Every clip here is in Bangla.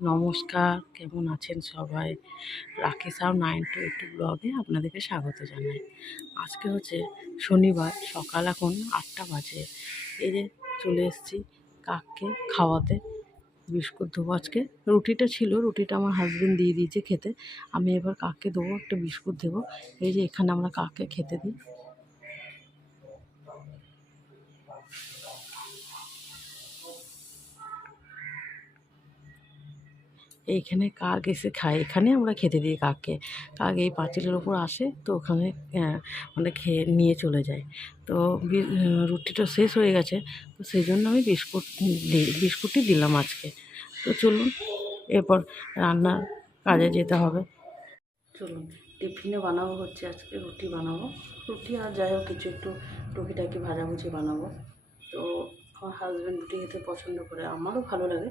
নমস্কার, কেমন আছেন সবাই? রাখি সাউ নাইন টু এইট ব্লগে আপনাদেরকে স্বাগত জানাই। আজকে হচ্ছে শনিবার, সকাল এখন আটটা বাজে। এই যে চলে এসেছি কাককে খাওয়াতে। বিস্কুট দেবো আজকে। রুটিটা ছিল, রুটিটা আমার হাজব্যান্ড দিয়ে দিয়েছে খেতে। আমি এবার কাককে দেবো একটা বিস্কুট দেবো। এই যে এখানে আমরা কাককে খেতে দিই। এইখানে কাক এসে খায়। এখানে আমরা খেতে দিই কাককে। কাক এই পাঁচিলের ওপর আসে, তো ওখানে মানে খেয়ে নিয়ে চলে যায়। তো রুটিটা শেষ হয়ে গেছে, তো সেই জন্য আমি বিস্কুট বিস্কুটই দিলাম আজকে। তো চলুন, এরপর রান্নার কাজে যেতে হবে। চলুন, টিফিনে বানাবো হচ্ছে আজকে, রুটি বানাবো। রুটি আর যাই হোক, কিছু একটু টুকিটাকি ভাজাভুজি বানাবো। তো আমার হাজব্যান্ড রুটি খেতে পছন্দ করে, আমারও ভালো লাগে,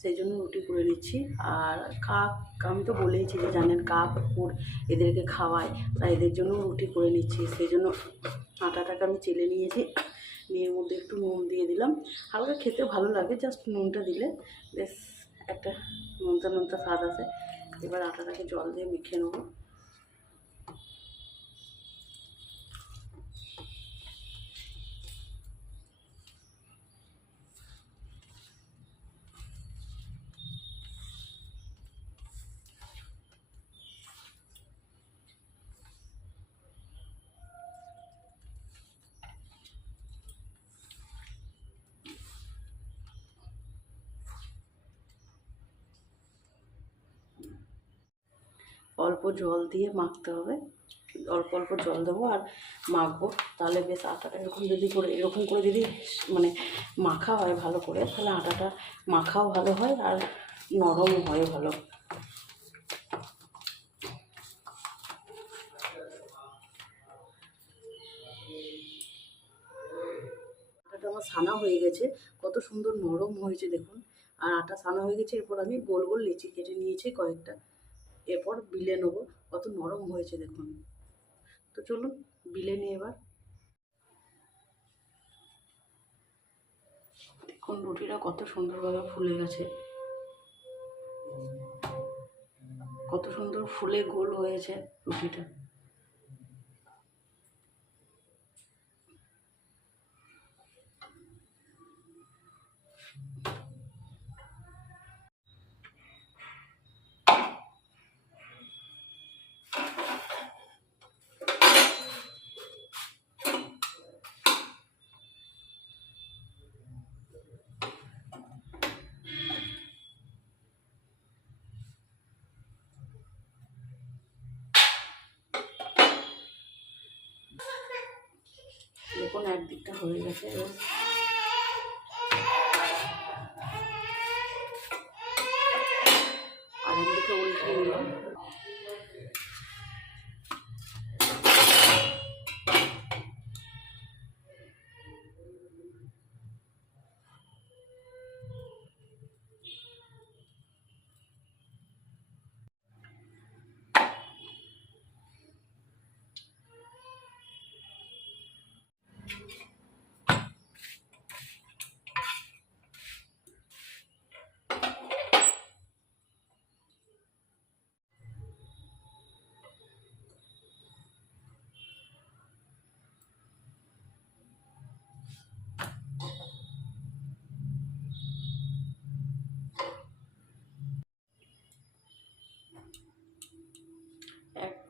সেই জন্য রুটি করে নিচ্ছি। আর কাক, আমি তো বলেইছি যে জানেন কাক কুকুর এদেরকে খাওয়ায়, তাই এদের জন্য রুটি করে নিচ্ছি। সেই জন্য আটাটাকে আমি চেলে নিয়েছি, নিয়ে মধ্যে একটু নুন দিয়ে দিলাম। হালকা খেতে ভালো লাগে জাস্ট নুনটা দিলে, বেশ একটা নোনতা নোনতা স্বাদ আছে এবার আটাটাকে জল দিয়ে মেখে নেব। অল্প জল দিয়ে মাখতে হবে। অল্প অল্প জল দেবো আর মাখবো। তাহলে বেশ আটাটা এরকম যদি করে, এরকম করে যদি মানে মাখা হয় ভালো করে, তাহলে আটাটা মাখাও ভালো হয় আর নরমও হয় ভালো। আটাটা আমার সানা হয়ে গেছে। কত সুন্দর নরম হয়েছে দেখুন। আর আটা সানা হয়ে গেছে, এরপর আমি গোল গোল লিচি কেটে নিয়েছি কয়েকটা। এরপর বিলে নেব। কত নরম হয়েছে দেখুন। তো চলুন, বিলে নিয়ে এবার। দেখুন রুটিটা কত সুন্দরভাবে ফুলে গেছে। কত সুন্দর ফুলে গোল হয়েছে রুটিটা। দেখুন একদিকটা হয়ে গেছে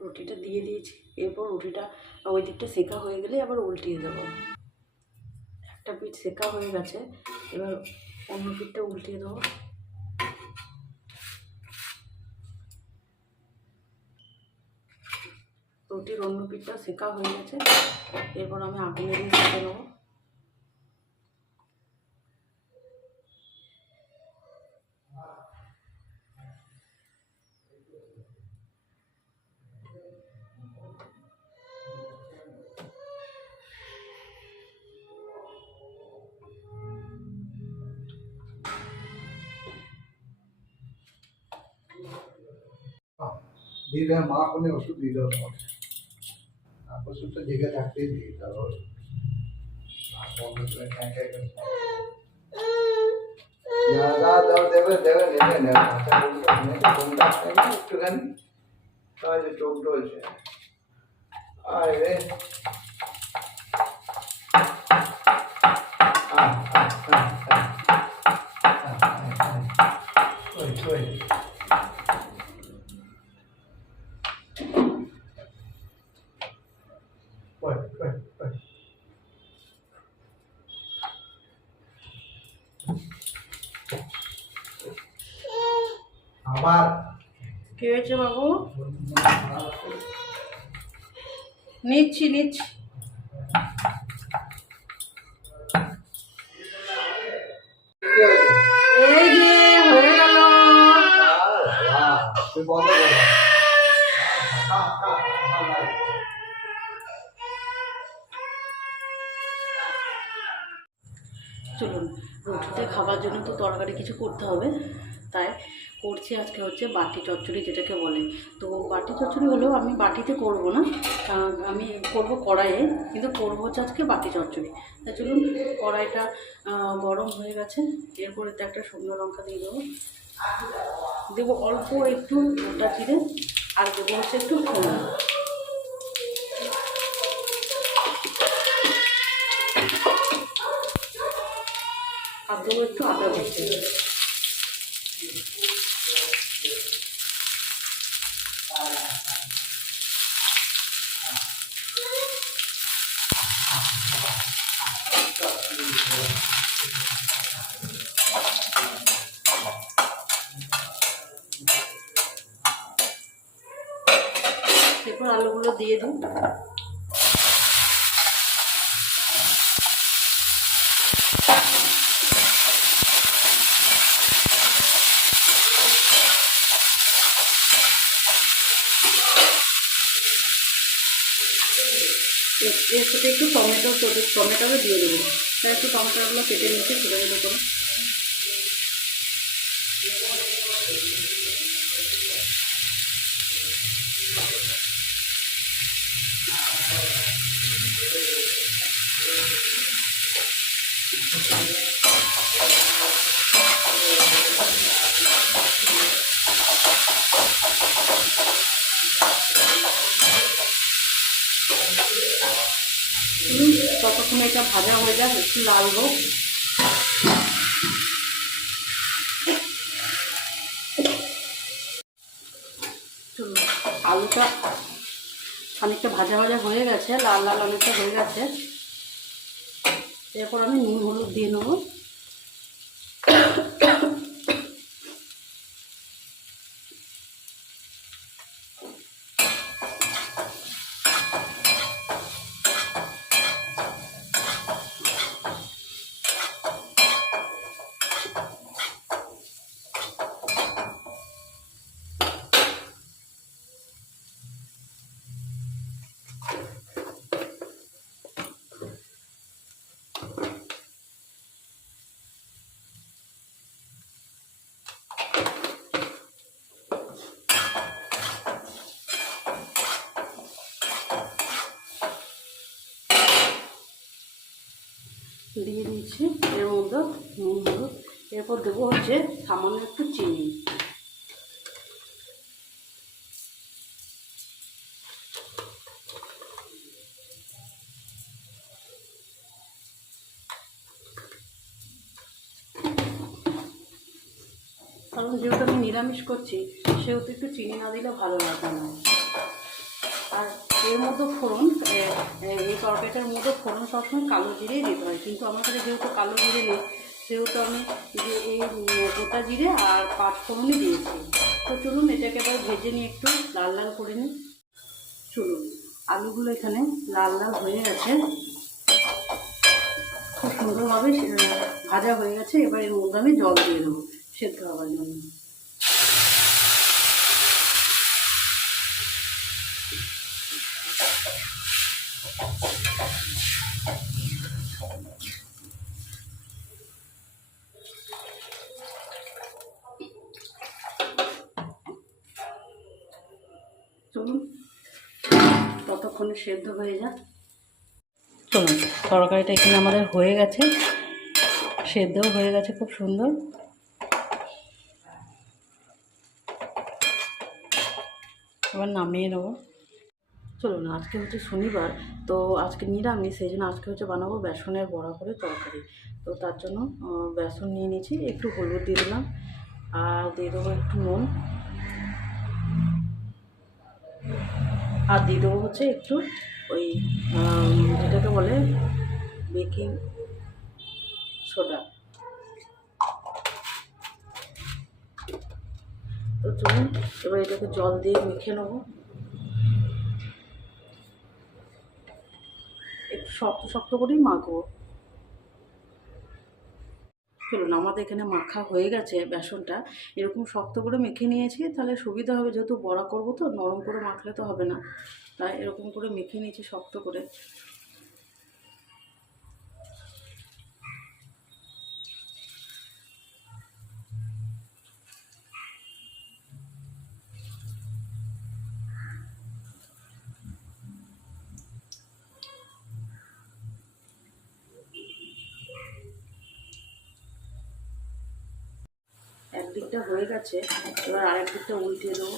রুটিটা দিয়ে দিয়েছি। এরপর রুটিটা ওই দিকটা শেখা হয়ে গেলে আবার উল্টিয়ে দেবো। একটা পিঠ শেখা হয়ে গেছে, এবার অন্য পিঠটা উল্টিয়ে দেবো। রুটির অন্য পিঠটা শেখা হয়ে গেছে, এরপর আমি আগুনে দিয়ে সেঁকে নেব দেয় মা কোনো ওষুধ তোমাকে ওষুধটা জেগে থাকতেই দিয়ে তারপর বন্ধ করে খ্যাঁ খ্যাঁ করে যা যা দাও দেবে দেবে নেবে নেবে আচ্ছা বলতে অনেক কোনটা নেবে একটুখানি তাই যে চোখ ডলছে আয় রে আয়, আয়, আয়, আয়। আয়, আয়, আয়। ওই, ওই। ওই, ওই, ওই। আবার কি হয়েছে বাবু নিচ্ছি নিচ্ছি। চলুন রুটিতে খাবার জন্য তো তরকারি কিছু করতে হবে তাই করছি আজকে হচ্ছে বাটি চচ্চড়ি যেটাকে বলে। তো বাটি চচ্চড়ি হলেও আমি বাটিতে করব না আমি করব কড়াইয়ে, কিন্তু করব হচ্ছে আজকে বাটি চচ্চড়ি। তাই চলুন, কড়াইটা গরম হয়ে গেছে, এরপরে তো একটা শুকনো লঙ্কা দিয়ে দেবো। দেবো অল্প একটু গোটা জিরে, আর দেবো হচ্ছে একটু ফোড়ন। আর দেবো একটু আদা বেটে এরপর আলুগুলো দিয়ে দিই। এর সাথে একটু টমেটো টমেটোও দিয়ে দেবো। তাই একটু টমেটোগুলো কেটে নিচ্ছে ছোটো ছোটো করে হুম, ততক্ষণে এটা ভাজা হয়ে যাক, একটু লাল হোক। আলুটা খানিকটা ভাজা ভাজা হয়ে গেছে, লাল লাল অনেকটা হয়ে গেছে। এরপর আমি নুন, হলুদ দিয়ে নেব। দিয়ে দিচ্ছি এর মধ্যে নুন, হলুদ। এরপর দেবো হচ্ছে সামান্য একটু চিনি। কারণ যেহেতু আমি নিরামিষ করছি, সেহেতু একটু চিনি না দিলে ভালো লাগে না। আর এর মধ্যে ফোড়ন এই তরকারিটার মধ্যে ফোড়ন সবসময় কালো জিরেই দিতে হয়। কিন্তু আমার কাছে যেহেতু কালো জিরে নেই, সেহেতু আমি যে এই গোটা জিরে আর পাঁচ ফোড়নই দিয়েছি। তো চলুন এটাকে এবার ভেজে নিয়ে একটু লাল লাল করে নিই। চলুন, আলুগুলো এখানে লাল লাল হয়ে গেছে। খুব সুন্দরভাবে ভাজা হয়ে গেছে। এবার এর মধ্যে আমি জল দিয়ে দেবো সেদ্ধ হওয়ার জন্য। সেদ্ধ হয়ে যাক। চলুন, তরকারিটা এখানে আমাদের হয়ে গেছে। সেদ্ধও হয়ে গেছে খুব সুন্দর। এবার নামিয়ে নেব। চলুন, আজকে হচ্ছে শনিবার, তো আজকে নিরামিষ, সেই জন্য আজকে হচ্ছে বানাবো বেসনের বড়া করে তরকারি। তো তার জন্য বেসন নিয়ে নিয়েছি, একটু হলুদ দিয়ে দিলাম, আর দিয়ে দেবো একটু নুন। আর দিয়ে দেবো হচ্ছে একটু ওই যেটাকে বলে বেকিং সোডা। তো চলুন, এবার এটাকে জল দিয়ে মেখে নেব। একটু শক্ত শক্ত করেই মাখবো। চলুন আমাদের এখানে মাখা হয়ে গেছে বেসনটা। এরকম শক্ত করে মেখে নিয়েছি, তাহলে সুবিধা হবে। যেহেতু বড়া করব তো, নরম করে মাখলে তো হবে না। তাই এরকম করে মেখে নিয়েছি শক্ত করে। একদিকটা হয়ে গেছে এবার আরেক দিকটা উল্টে দেবো।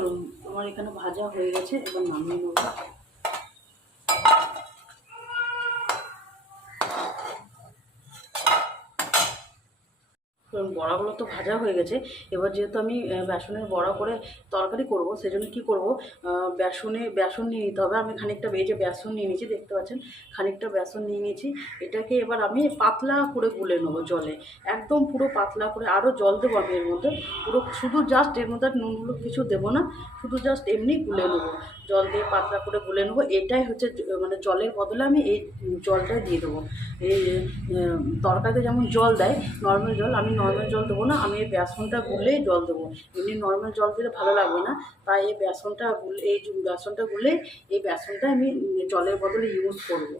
চলুন আমার এখানে ভাজা হয়ে গেছে এবার নামিয়ে নেব। বড়াগুলো তো ভাজা হয়ে গেছে। এবার যেহেতু আমি বেসনের বড়া করে তরকারি করব, সেজন্য কি করব? বেসনে, বেসন নিয়ে নিতে হবে। আমি খানিকটা বেজে বেসন নিয়ে নিয়েছি, দেখতে পাচ্ছেন? খানিকটা বেসন নিয়ে নিয়েছি। এটাকে এবার আমি পাতলা করে গুলে নেব জলে। একদম পুরো পাতলা করে আরও জল দেবো আমি এর মধ্যে। পুরো, শুধু জাস্ট এর মধ্যে আর নুন কিছু দেবো না। শুধু জাস্ট এমনি গুলে নেব। জল দিয়ে পাতলা করে গুলে নেব। এটাই হচ্ছে মানে জলের বদলে আমি এই জলটা দিয়ে দেবো। এই তরকারিতে যেমন জল দেয় নর্মাল জল, আমি নর্মাল জল দেবো না, আমি এই বেসনটা গুলেই জল দেবো। এমনি নর্মাল জল দিলে ভালো লাগবে না, তাই এই বেসনটা গুলে, এই বেসনটা গুলে এই বেসনটা আমি জলের বদলে ইউজ করব।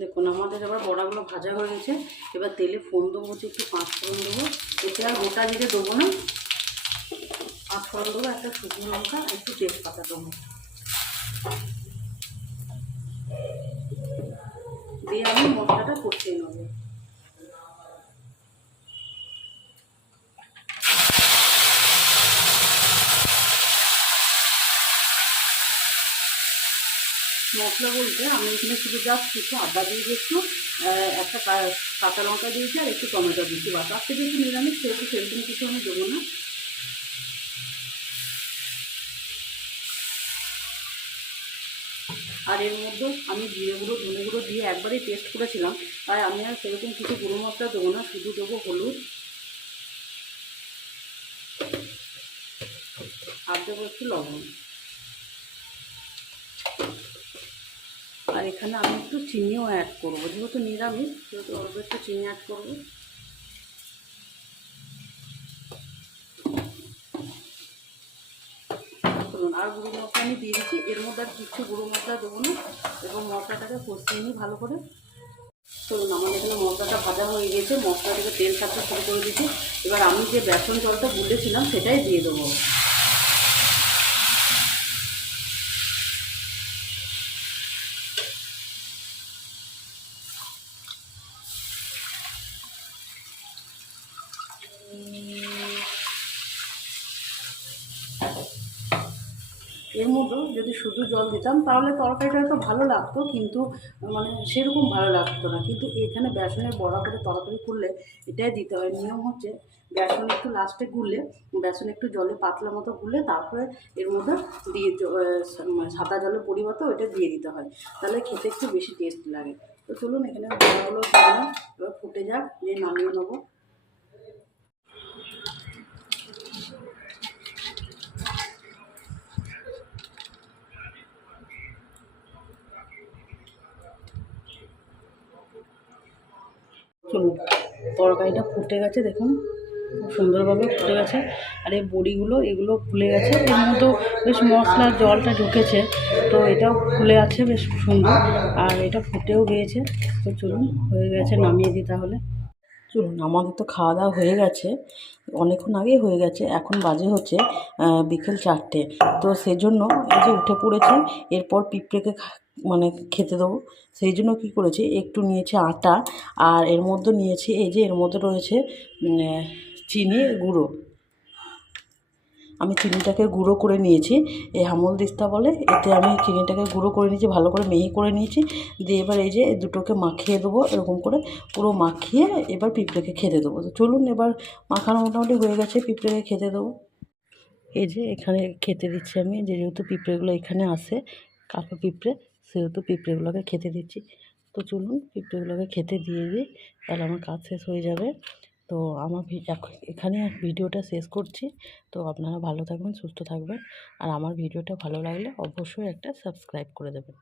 দেখুন, আমাদের এবার বড়াগুলো ভাজা হয়ে গেছে, এবার তেলে ফোন দেবো হচ্ছে একটু পাঁচ ফোড়ন দেবো। এতে আর গোটা জিরে দেবো না, পাঁচ ফোড়ন দেবো, একটা শুকনো লঙ্কা একটু তেজপাতা দেবো। দিয়ে আমি মশলাটা কষিয়ে নেব। মশলা বলতে আমি এখানে শুধু জাস্ট কিছু আদা দিয়ে আহ, একটা কাঁচা লঙ্কা দিয়েছি আর একটু টমেটো দিয়েছি। বা তার থেকে একটু নিরামিষ সেহেতু সেরকম কিছু আমি দেবো না আর এর মধ্যে আমি জিরে গুঁড়ো, ধনে গুঁড়ো দিয়ে একবারই টেস্ট করেছিলাম। তাই আমি আর সেরকম কিছু গুঁড়ো মশলা দেবো না, শুধু দেবো হলুদ। আর দেবো একটু লবণ। আর এখানে আমি একটু চিনিও অ্যাড করব। যেহেতু নিরামিষ, সেহেতু অল্প একটু চিনি অ্যাড করব। আর গুঁড়ো মশলা আমি দিয়ে দিচ্ছি। এর মধ্যে আর কিছু গুঁড়ো মশলা দেবো না এবং মশলাটাকে কষিয়ে নিই ভালো করে চলুন আমার এখানে মশলাটা ভাজা হয়ে গেছে। মশলাটাকে তেল ছাড়তে শুরু করে দিচ্ছি এবার আমি যে বেসন জলটা গুলেছিলাম সেটাই দিয়ে দেবো। এর মধ্যেও যদি শুধু জল দিতাম, তাহলে তরকারিটা তো ভালো লাগতো, কিন্তু মানে সেরকম ভালো লাগতো না। কিন্তু এখানে বেসনের বড়া করে তরকারি করলে এটাই দিতে হয়। নিয়ম হচ্ছে বেসন একটু লাস্টে গুলে, বেসন একটু জলে পাতলা মতো গুলে, তারপরে এর মধ্যে দিয়ে মানে সাদা জলের পরিবর্তে ওইটা দিয়ে দিতে হয়। তাহলে খেতে একটু বেশি টেস্ট লাগে। তো চলুন এখানে বড়াগুলো ফুটে যাক দিয়ে নামিয়ে নেব। চলুন তরকারিটা ফুটে গেছে, দেখুন। খুব সুন্দরভাবে ফুটে গেছে। আর এই বড়িগুলো, এগুলো ফুলে গেছে। এর মধ্যেও বেশ মশলার জলটা ঢুকেছে। তো এটাও ফুলে আছে, বেশ সুন্দর। আর এটা ফুটেও গিয়েছে। তো চলুন, হয়ে গেছে, নামিয়ে দিই তাহলে। চলুন, আমাদের তো খাওয়া দাওয়া হয়ে গেছে। অনেকক্ষণ আগেই হয়ে গেছে, এখন বাজে হচ্ছে বিকেল চারটে। তো সেজন্য এই যে উঠে পড়েছি, এরপর পিঁপড়েকে মানে খেতে দেবো। সেই জন্য কী করেছি, একটু নিয়েছে আটা, আর এর মধ্যে নিয়েছি, এই যে এর মধ্যে রয়েছে চিনি গুঁড়ো। আমি চিনিটাকে গুঁড়ো করে নিয়েছি এই হামল দিস্তা বলে, এতে আমি চিনিটাকে গুঁড়ো করে নিয়েছি, ভালো করে মিহি করে নিয়েছি, দিয়ে এবার এই যে দুটোকে মাখিয়ে দেবো এরকম করে, পুরো মাখিয়ে এবার পিঁপড়েকে খেতে দেবো। তো চলুন এবার মাখানো মোটামুটি হয়ে গেছে, পিঁপড়েকে খেতে দেবো। এই যে এখানে খেতে দিচ্ছি আমি যে যেহেতু পিঁপড়েগুলো এখানে আসে কালো পিঁপড়ে, সেহেতু পিঁপড়েগুলোকে খেতে দিচ্ছি। তো চলুন পিঁপড়েগুলোকে খেতে দিয়ে দিই, তাহলে আমার কাজ শেষ হয়ে যাবে। তো আমার এখানে ভিডিওটা শেষ করছি। তো আপনারা ভালো থাকবেন, সুস্থ থাকবেন। আর আমার ভিডিওটা ভালো লাগলে অবশ্যই একটা সাবস্ক্রাইব করে দেবেন।